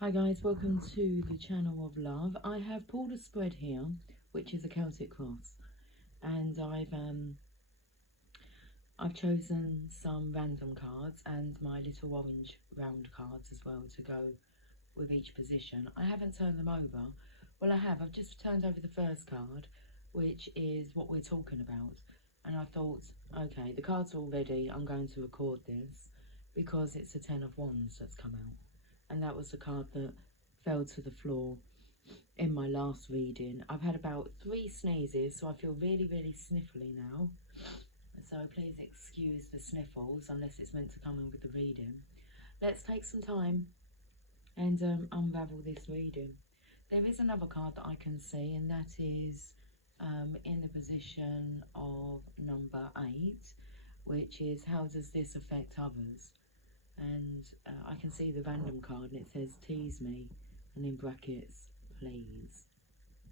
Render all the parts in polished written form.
Hi guys, welcome to the channel of love. I have pulled a spread here, which is a Celtic cross, and I've chosen some random cards and my little orange round cards as well to go with each position. I haven't turned them over. Well, I have. I've just turned over the first card, which is what we're talking about. And I thought, okay, the card's all ready. I'm going to record this because it's a 10 of Wands that's come out. And that was the card that fell to the floor in my last reading. I've had about 3 sneezes, so I feel really, really sniffly now. So please excuse the sniffles unless it's meant to come in with the reading. Let's take some time and unravel this reading. There is another card that I can see, and that is in the position of number 8, which is how does this affect others? And I can see the random card and it says tease me, and in brackets, please.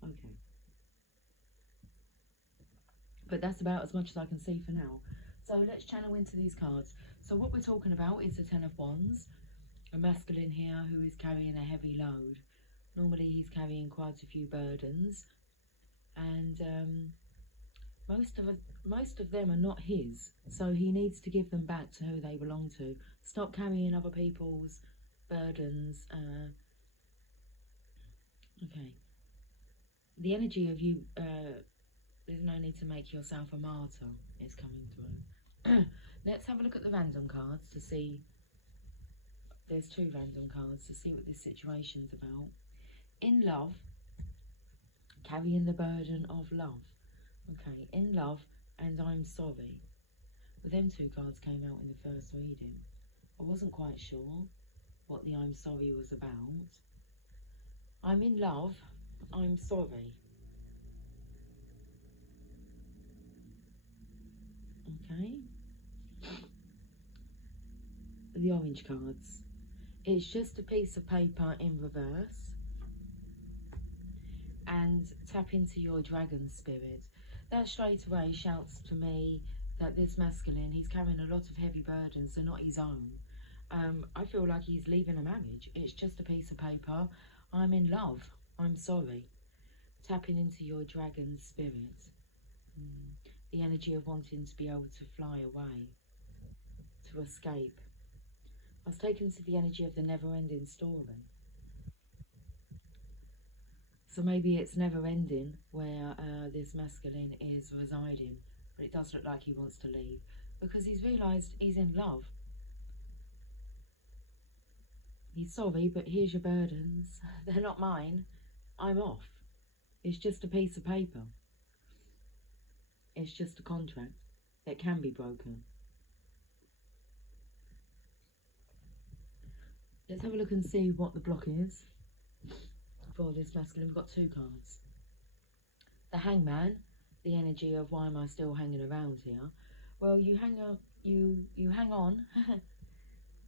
Okay. But that's about as much as I can see for now. So let's channel into these cards. So what we're talking about is the 10 of Wands, a masculine here who is carrying a heavy load. Normally he's carrying quite a few burdens, and most of them are not his, so he needs to give them back to who they belong to. Stop carrying other people's burdens. Okay, the energy of you, there's no need to make yourself a martyr, is coming through. Let's have a look at the random cards to see. There's 2 random cards to see what this situation's about. In love, carrying the burden of love. Okay, in love and I'm sorry. But them 2 cards came out in the first reading. I wasn't quite sure what the I'm sorry was about. I'm in love, I'm sorry. Okay. The orange cards. It's just a piece of paper in reverse. And tap into your dragon spirit. That straight away shouts to me that this masculine, he's carrying a lot of heavy burdens, they're not his own. I feel like he's leaving a marriage. It's just a piece of paper. I'm in love, I'm sorry. Tapping into your dragon spirit. The energy of wanting to be able to fly away, to escape. I was taken to the energy of the never-ending story. So maybe it's never ending where this masculine is residing, but it does look like he wants to leave because he's realised he's in love. He's sorry, but here's your burdens. They're not mine. I'm off. It's just a piece of paper. It's just a contract that can be broken. Let's have a look and see what the block is for this masculine. We've got 2 cards. The Hangman, the energy of why am I still hanging around here? Well, you hang on, you hang on,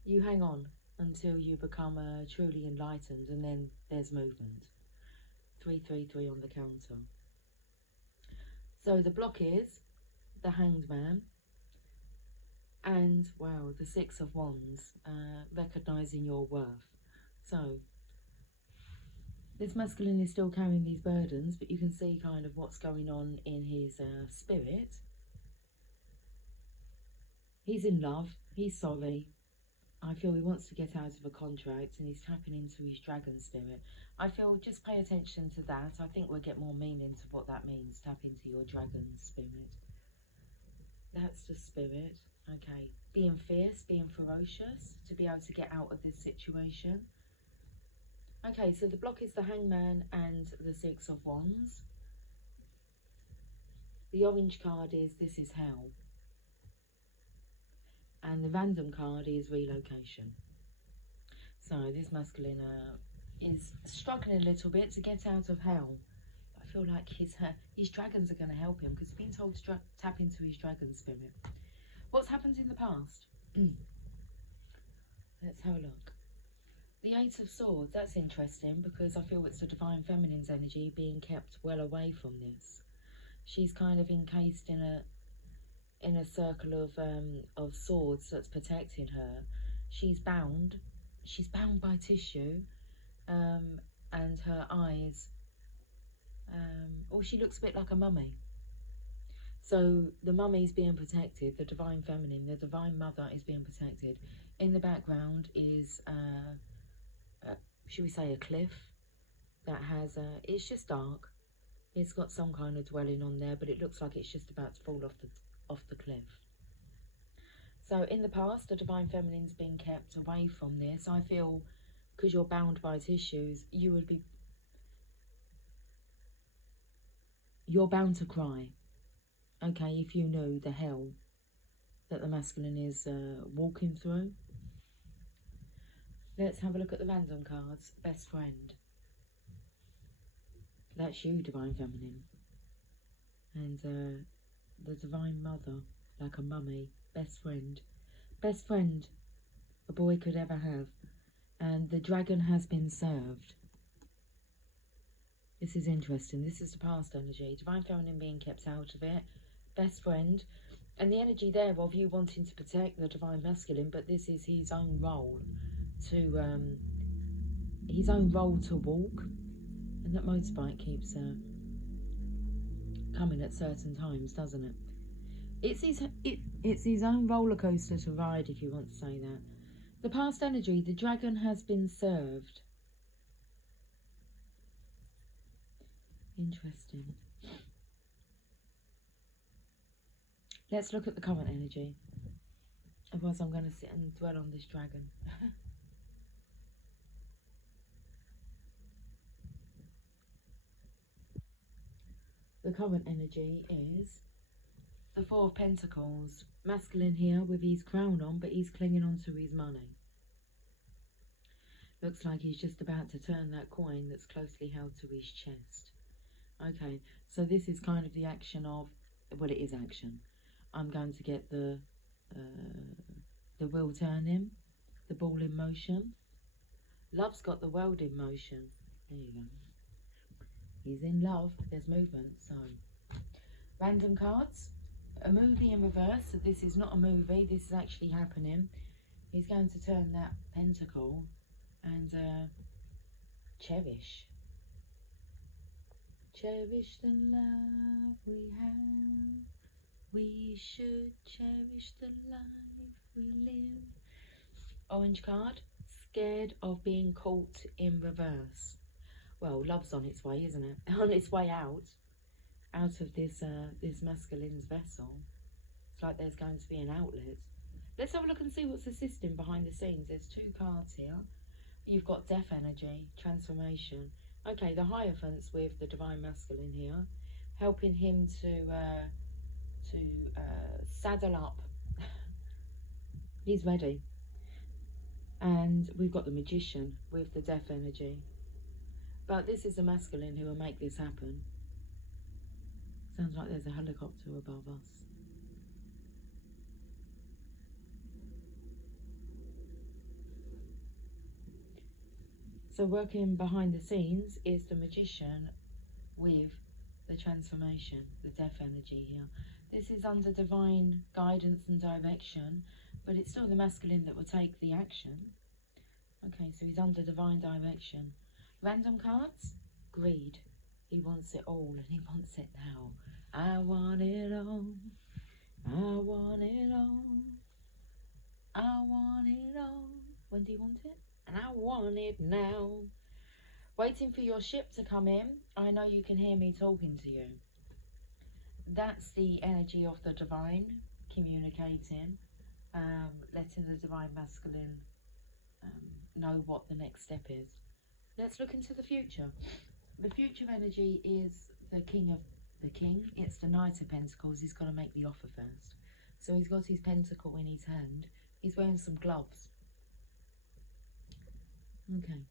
you hang on until you become truly enlightened, and then there's movement. 333 on the counter. So the block is the Hanged Man, and wow, the 6 of Wands, recognising your worth. So this masculine is still carrying these burdens, but you can see kind of what's going on in his spirit. He's in love, he's sorry. I feel he wants to get out of a contract and he's tapping into his dragon spirit. I feel just pay attention to that. I think we'll get more meaning to what that means. Tap into your dragon spirit. That's the spirit. Okay. Being fierce, being ferocious to be able to get out of this situation. Okay, so the block is the Hangman and the 6 of Wands. The orange card is this is hell. And the random card is relocation. So this masculine is struggling a little bit to get out of hell. I feel like his dragons are going to help him because he's been told to tap into his dragon spirit. What's happened in the past? Let's have a look. The 8 of Swords, that's interesting because I feel it's the Divine Feminine's energy being kept well away from this. She's kind of encased in a circle of swords that's protecting her. She's bound by tissue, and her eyes, well, she looks a bit like a mummy. So the mummy's being protected, the divine feminine, the divine mother is being protected. In the background is, should we say, a cliff that has, it's just dark. It's got some kind of dwelling on there, but it looks like it's just about to fall off the cliff. So in the past, the divine feminine's been kept away from this. I feel because you're bound by tissues, you're bound to cry. Okay, if you knew the hell that the masculine is walking through. Let's have a look at the random cards. Best friend. That's you, divine feminine. And the divine mother, like a mummy. Best friend. Best friend a boy could ever have. And the dragon has been served. This is interesting. This is the past energy. Divine feminine being kept out of it. Best friend. And the energy there of you wanting to protect the divine masculine, but this is his own role to walk. And that motorbike keeps coming at certain times, doesn't it? It's his own roller coaster to ride, if you want to say that. The past energy, the dragon has been served. Interesting. Let's look at the current energy. Otherwise I'm going to sit and dwell on this dragon. The current energy is the Four of Pentacles. Masculine here with his crown on, but he's clinging on to his money. Looks like he's just about to turn that coin that's closely held to his chest. Okay, so this is kind of the action of, well, it is action. I'm going to get the wheel turning, the ball in motion. Love's got the world in motion. There you go. He's in love. There's movement. So, random cards. A movie in reverse. So this is not a movie. This is actually happening. He's going to turn that pentacle and cherish. Cherish the love we have. We should cherish the life we live. Orange card. Scared of being caught in reverse. Well, love's on its way, isn't it? On its way out of this this masculine's vessel. It's like there's going to be an outlet. Let's have a look and see what's assisting behind the scenes. There's two cards here. You've got death energy, transformation. Okay, the Hierophant's with the divine masculine here, helping him to saddle up. He's ready. And we've got the Magician with the death energy. But this is the masculine who will make this happen. Sounds like there's a helicopter above us. So working behind the scenes is the Magician with the transformation, the death energy here. This is under divine guidance and direction, but it's still the masculine that will take the action. Okay, so he's under divine direction. Random cards, greed. He wants it all and he wants it now. I want it all. I want it all. I want it all. When do you want it? And I want it now. Waiting for your ship to come in. I know you can hear me talking to you. That's the energy of the divine communicating, letting the divine masculine know what the next step is. Let's look into the future. The future energy is the king. It's the Knight of Pentacles. He's got to make the offer first. So he's got his pentacle in his hand. He's wearing some gloves. Okay.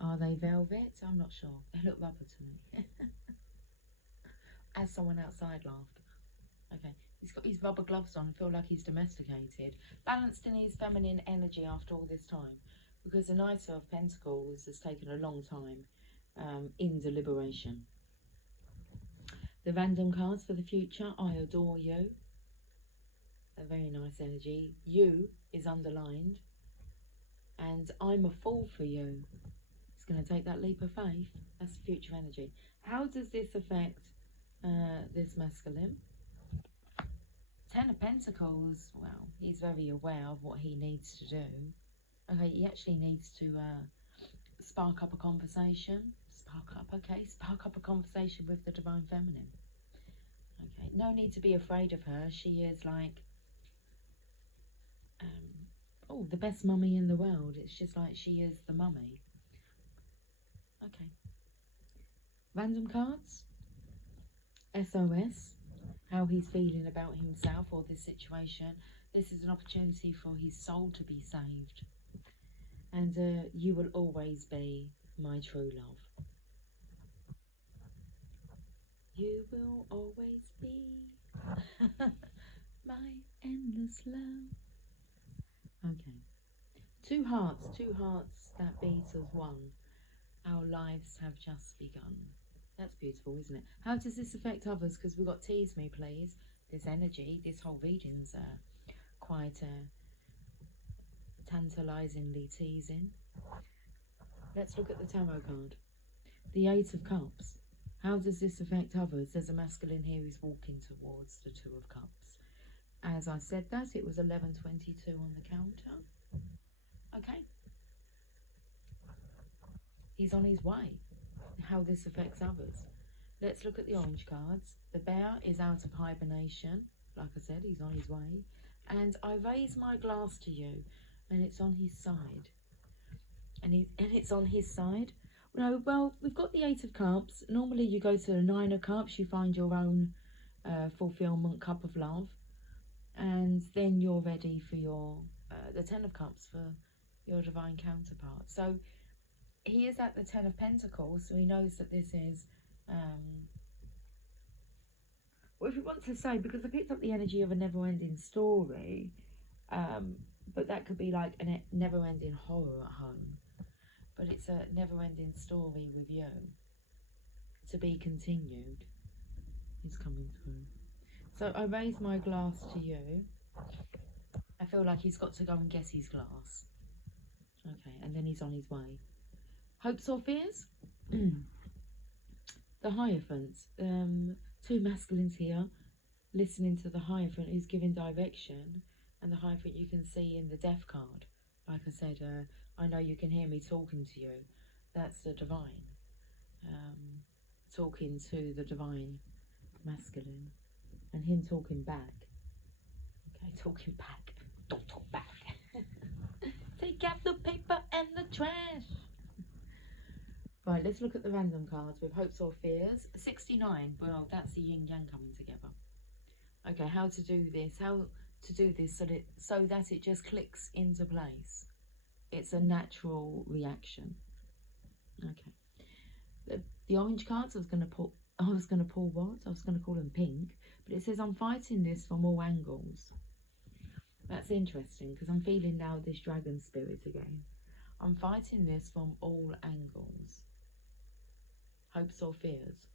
Are they velvet? I'm not sure. They look rubber to me. As someone outside laughed. Okay. He's got his rubber gloves on. I feel like he's domesticated. Balanced in his feminine energy after all this time. Because the Knight of Pentacles has taken a long time in deliberation. The random cards for the future. I adore you. A very nice energy. You is underlined. and I'm a fool for you. It's going to take that leap of faith. That's future energy. How does this affect this masculine? Ten of Pentacles. Well, he's very aware of what he needs to do. Okay, he actually needs to spark up a conversation. Spark up a conversation with the Divine Feminine. Okay, no need to be afraid of her. She is like, oh, the best mummy in the world. It's just like she is the mummy. Okay. Random cards. SOS. How he's feeling about himself or this situation. This is an opportunity for his soul to be saved. And you will always be my true love. You will always be my endless love. Okay. Two hearts that beat as one. Our lives have just begun. That's beautiful, isn't it? How does this affect others? Because we've got tease me, please. This energy, this whole reading's quite tantalisingly teasing. Let's look at the tarot card. The Eight of Cups. How does this affect others? There's a masculine here who's walking towards the Two of Cups. As I said that, it was 11:22 on the counter. Okay. He's on his way. How this affects others. Let's look at the orange cards. The bear is out of hibernation. Like I said, he's on his way. And I raise my glass to you, and it's on his side. And it's on his side. No, well, we've got the Eight of Cups. Normally you go to the Nine of Cups, you find your own fulfillment cup of love. And then you're ready for your the Ten of Cups for your divine counterpart. So he is at the Ten of Pentacles, so he knows that this is, well, if you want to say, because I picked up the energy of a never-ending story, but that could be like a never-ending horror at home. But it's a never-ending story with you. To be continued is coming through. So I raise my glass to you. I feel like he's got to go and get his glass. Okay, and then he's on his way. Hopes or fears? The Hierophant. Two masculines here listening to the Hierophant who's giving direction. And the Hierophant you can see in the Death card. Like I said, I know you can hear me talking to you. That's the Divine. Talking to the Divine Masculine. And him talking back. Okay, talking back. Don't talk back. Take out the paper and the trash. Right, let's look at the random cards with hopes or fears. 69. Well, that's the yin yang coming together. Okay, how to do this? How to do this so that it just clicks into place. It's a natural reaction. Okay. The orange cards I was going to pull what? I was going to call them pink. But it says I'm fighting this from all angles. That's interesting because I'm feeling now this dragon spirit again. I'm fighting this from all angles. Hopes or fears?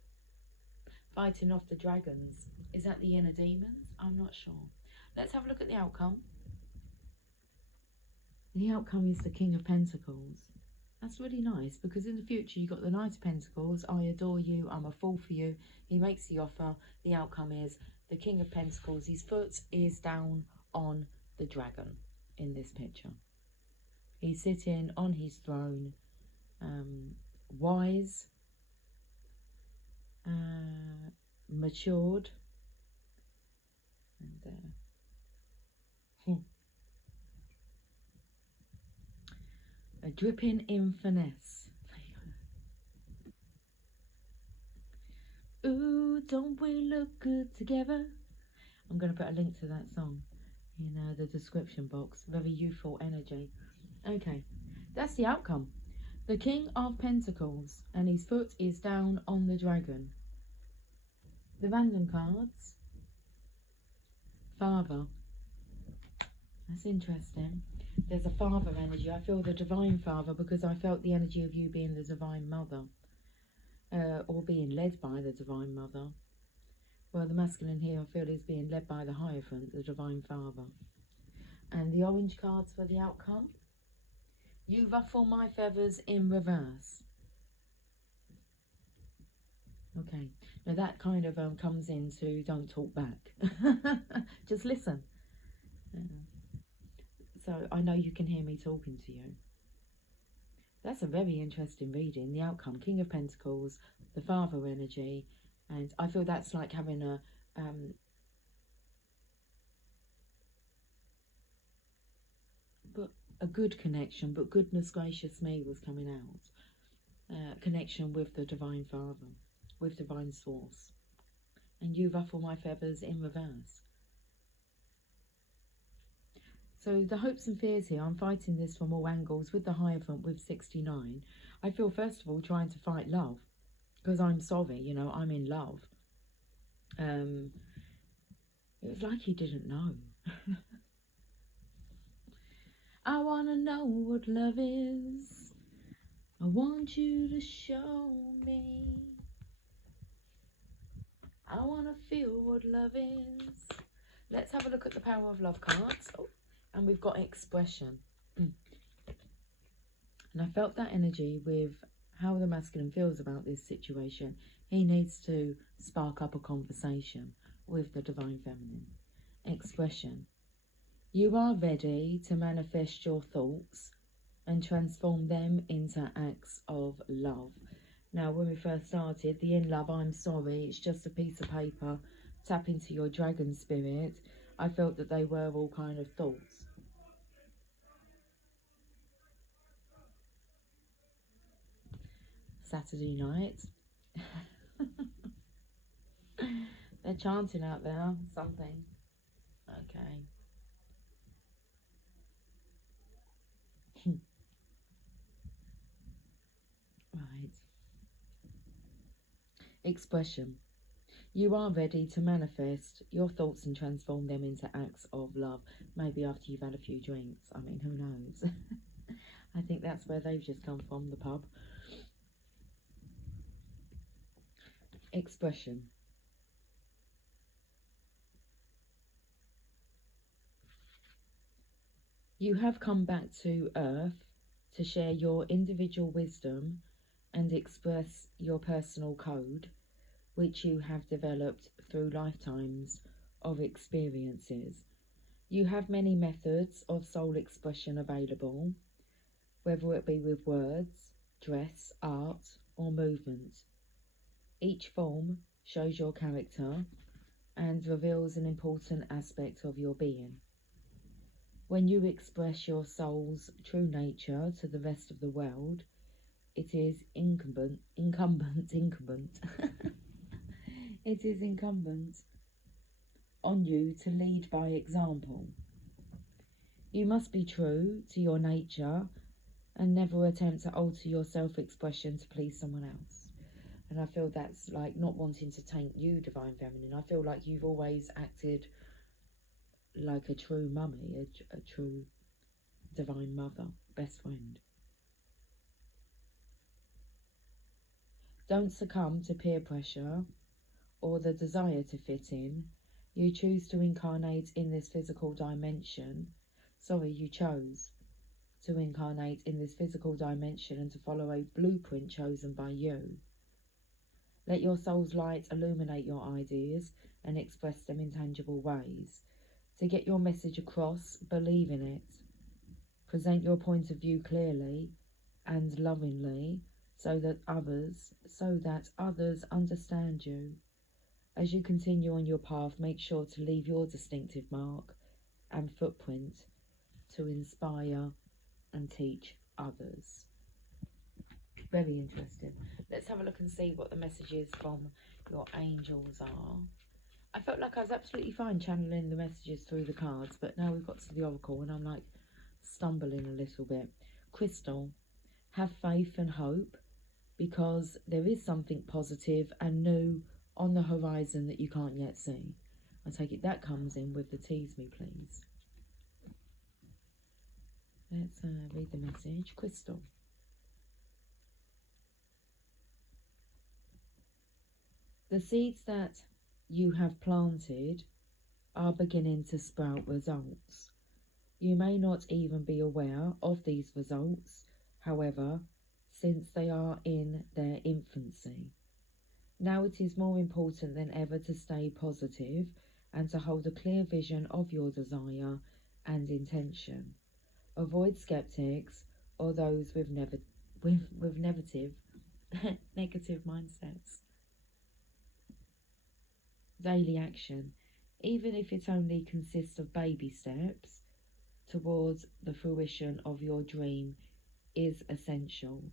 Fighting off the dragons. Is that the inner demons? I'm not sure. Let's have a look at the outcome. The outcome is the King of Pentacles. That's really nice because in the future you've got the Knight of Pentacles. I adore you. I'm a fool for you. He makes the offer. The outcome is the King of Pentacles. His foot is down on the dragon in this picture. He's sitting on his throne, wise, matured, and dripping in finesse. Ooh, don't we look good together? I'm going to put a link to that song in the description box. Very youthful energy. Okay, that's the outcome. The King of Pentacles, and his foot is down on the dragon. The random cards. Father. That's interesting. There's a father energy. I feel the Divine Father because I felt the energy of you being the Divine Mother. Or being led by the Divine Mother. Well, the masculine here I feel is being led by the Hierophant, the Divine Father. And the orange cards for the outcome. You ruffle my feathers in reverse. Okay, now that kind of comes into don't talk back. Just listen. So I know you can hear me talking to you. That's a very interesting reading. The outcome, King of Pentacles, the Father energy, and I feel that's like having a good connection, but goodness gracious me was coming out. Connection with the Divine Father, with Divine Source. And you ruffle my feathers in reverse. So the hopes and fears here, I'm fighting this from all angles with the Hierophant with 69. I feel first of all trying to fight love, because I'm sorry, you know, I'm in love. It was like he didn't know. I want to know what love is. I want you to show me. I want to feel what love is. Let's have a look at the Power of Love cards. Oh, and we've got expression. And I felt that energy with how the masculine feels about this situation. He needs to spark up a conversation with the Divine Feminine. Expression. You are ready to manifest your thoughts and transform them into acts of love. Now, when we first started, the in love, I'm sorry, it's just a piece of paper. Tap into your dragon spirit. I felt that they were all kind of thoughts. Saturday night. They're chanting out there, something. Okay. Right. Expression. You are ready to manifest your thoughts and transform them into acts of love. Maybe after you've had a few drinks. I mean, who knows? I think that's where they've just come from, the pub. Expression. You have come back to Earth to share your individual wisdom and express your personal code, which you have developed through lifetimes of experiences. You have many methods of soul expression available, whether it be with words, dress, art, or movement. Each form shows your character and reveals an important aspect of your being. When you express your soul's true nature to the rest of the world, it is incumbent it is incumbent on you to lead by example. You must be true to your nature and never attempt to alter your self-expression to please someone else. And I feel that's like not wanting to taint you, Divine Feminine. I feel like you've always acted like a true mummy, a true divine mother, best friend. Don't succumb to peer pressure or the desire to fit in. You choose to incarnate in this physical dimension. You chose to incarnate in this physical dimension and to follow a blueprint chosen by you. Let your soul's light illuminate your ideas and express them in tangible ways. To get your message across, believe in it. Present your point of view clearly and lovingly so that others understand you. As you continue on your path, make sure to leave your distinctive mark and footprint to inspire and teach others. Very interesting. Let's have a look and see what the messages from your angels are. I felt like I was absolutely fine channeling the messages through the cards, but now we've got to the oracle and I'm like stumbling a little bit. Crystal, have faith and hope because there is something positive and new on the horizon that you can't yet see. I take it that comes in with the tease me please. Let's read the message. Crystal. The seeds that you have planted are beginning to sprout results. You may not even be aware of these results, however, since they are in their infancy. Now it is more important than ever to stay positive and to hold a clear vision of your desire and intention. Avoid skeptics or those with negative negative mindsets. Daily action, even if it only consists of baby steps towards the fruition of your dream, is essential.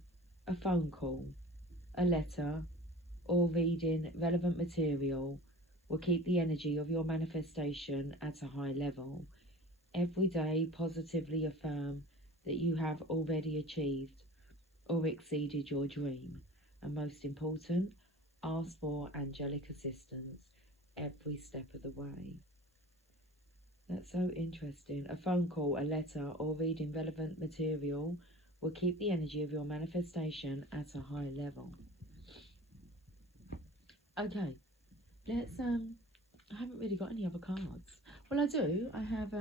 A phone call, a letter, or reading relevant material will keep the energy of your manifestation at a high level. Every day, positively affirm that you have already achieved or exceeded your dream. And most important, ask for angelic assistance every step of the way. That's so interesting. A phone call, a letter, or reading relevant material will keep the energy of your manifestation at a high level. Okay, let's I haven't really got any other cards. Well, I do. I have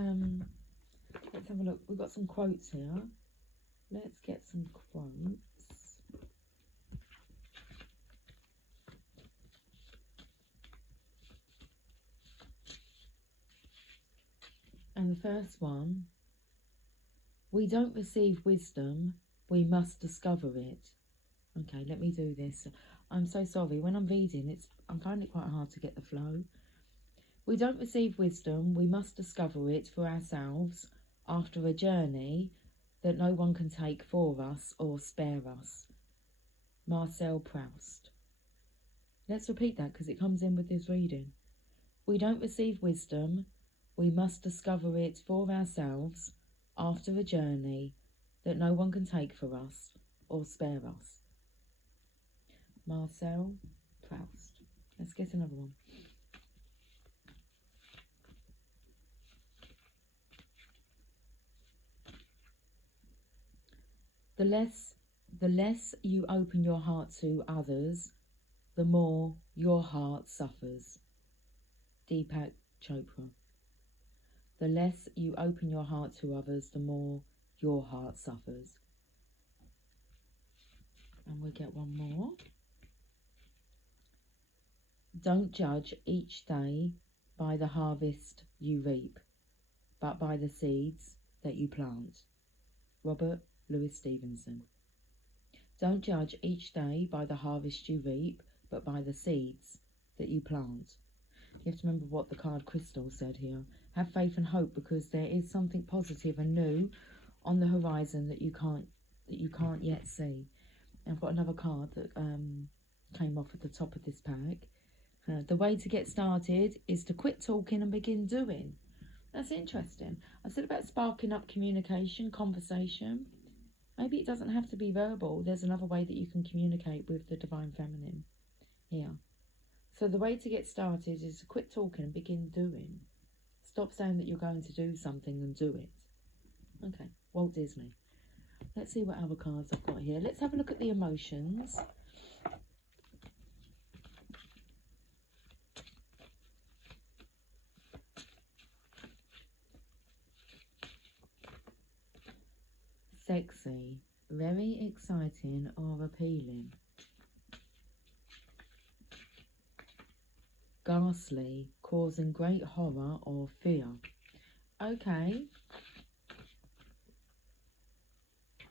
let's have a look. We've got some quotes here. Let's get some quotes. And the first one, we don't receive wisdom, we must discover it. Okay, let me do this. I'm so sorry. When I'm reading, I'm finding it quite hard to get the flow. We don't receive wisdom, we must discover it for ourselves after a journey that no one can take for us or spare us. Marcel Proust. Let's repeat that because it comes in with this reading. We don't receive wisdom, we must discover it for ourselves after a journey that no one can take for us or spare us. Marcel Proust. Let's get another one. The less you open your heart to others, the more your heart suffers. Deepak Chopra. The less you open your heart to others, the more your heart suffers. And we get one more. Don't judge each day by the harvest you reap, but by the seeds that you plant. Robert Louis Stevenson. Don't judge each day by the harvest you reap, but by the seeds that you plant. You have to remember what the card Crystal said here. Have faith and hope, because there is something positive and new on the horizon that you can't yet see. I've got another card that came off at the top of this pack. The way to get started is to quit talking and begin doing. That's interesting. I said about sparking up communication, conversation. Maybe it doesn't have to be verbal. There's another way that you can communicate with the Divine Feminine here. So the way to get started is to quit talking and begin doing. Stop saying that you're going to do something and do it. Okay, Walt Disney. Let's see what other cards I've got here. Let's have a look at the emotions. Sexy, very exciting or appealing. Ghastly, causing great horror or fear. Okay.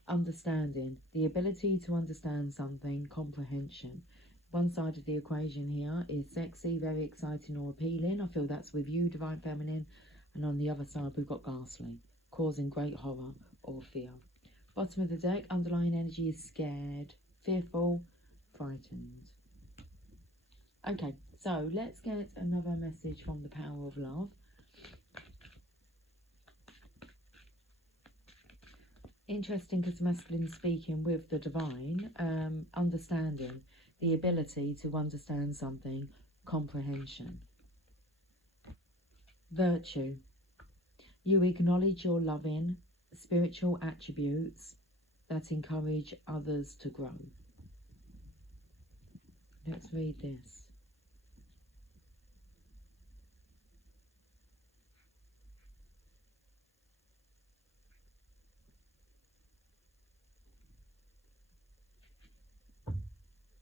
Understanding, the ability to understand something, comprehension. One side of the equation here is sexy, very exciting or appealing. I feel that's with you, Divine Feminine. And on the other side, we've got ghastly, causing great horror or fear. Bottom of the deck, underlying energy is scared, fearful, frightened. Okay, so let's get another message from the Power of Love. Interesting because masculine speaking with the divine, understanding, the ability to understand something, comprehension. Virtue, you acknowledge your loving, spiritual attributes that encourage others to grow. Let's read this.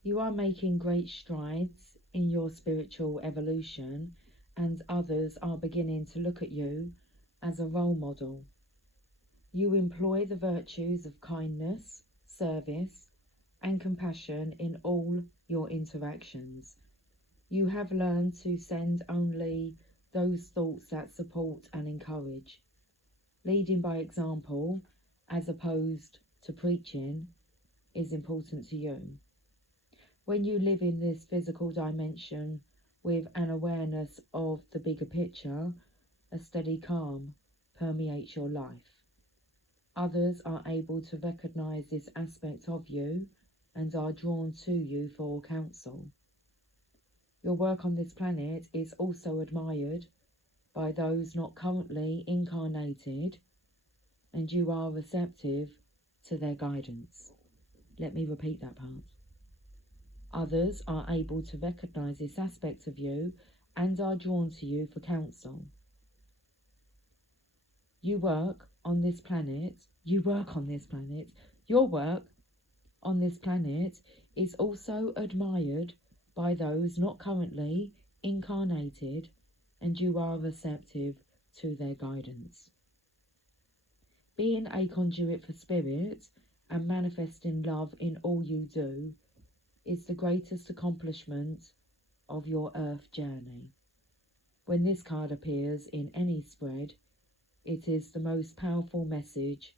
You are making great strides in your spiritual evolution, and others are beginning to look at you as a role model. You employ the virtues of kindness, service, and compassion in all your interactions. You have learned to send only those thoughts that support and encourage. Leading by example, as opposed to preaching, is important to you. When you live in this physical dimension with an awareness of the bigger picture, a steady calm permeates your life. Others are able to recognize this aspect of you and are drawn to you for counsel. Your work on this planet is also admired by those not currently incarnated, and you are receptive to their guidance. Let me repeat that part. Others are able to recognize this aspect of you and are drawn to you for counsel. Your work on this planet is also admired by those not currently incarnated, and you are receptive to their guidance. Being a conduit for spirit and manifesting love in all you do is the greatest accomplishment of your earth journey. When this card appears in any spread, it is the most powerful message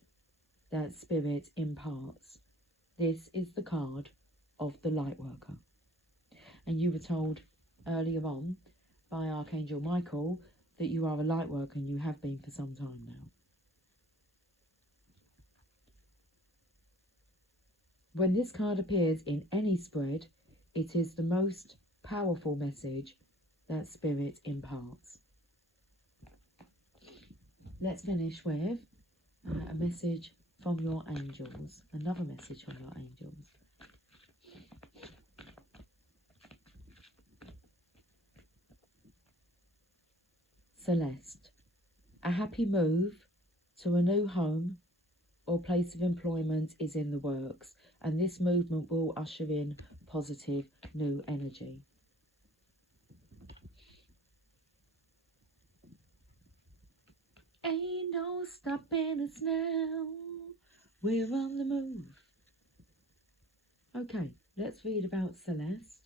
that spirit imparts. This is the card of the Lightworker. And you were told earlier on by Archangel Michael that you are a Lightworker, and you have been for some time now. When this card appears in any spread, it is the most powerful message that spirit imparts. Let's finish with a message from your angels. Another message from your angels. Celeste, a happy move to a new home or place of employment is in the works, and this movement will usher in positive new energy. Ain't no stopping us now, we're on the move. Okay, let's read about Celeste.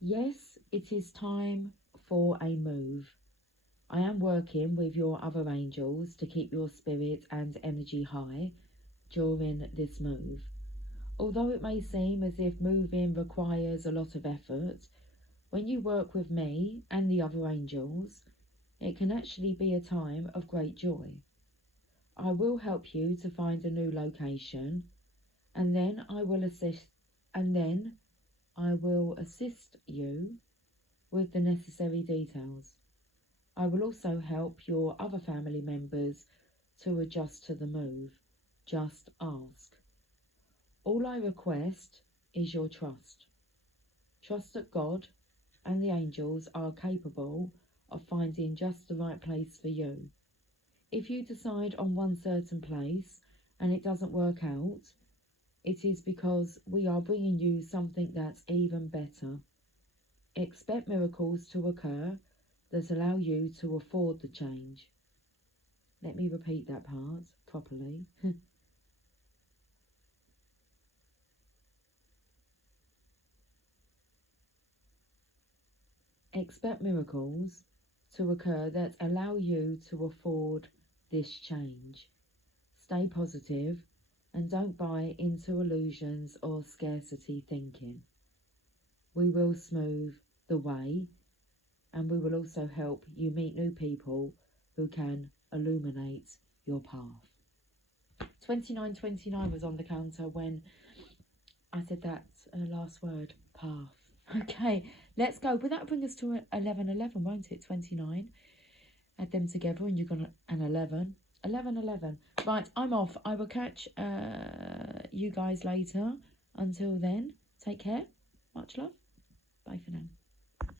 Yes, it is time for a move. I am working with your other angels to keep your spirit and energy high during this move. Although it may seem as if moving requires a lot of effort, when you work with me and the other angels, it can actually be a time of great joy. I will help you to find a new location, and then I will assist you with the necessary details. I will also help your other family members to adjust to the move. Just ask. All I request is your trust. Trust that God and the angels are capable of finding just the right place for you. If you decide on one certain place and it doesn't work out, it is because we are bringing you something that's even better. Expect miracles to occur that allow you to afford the change. Let me repeat that part properly. Expect miracles to occur that allow you to afford this change. Stay positive and don't buy into illusions or scarcity thinking. We will smooth the way, and we will also help you meet new people who can illuminate your path. 2929 was on the counter when I said that last word, path. Okay, let's go. Will that bring us to 1111, won't it? 29. Add them together and you've got an 11. 1111. Right, I'm off. I will catch you guys later. Until then, take care. Much love. Bye for now.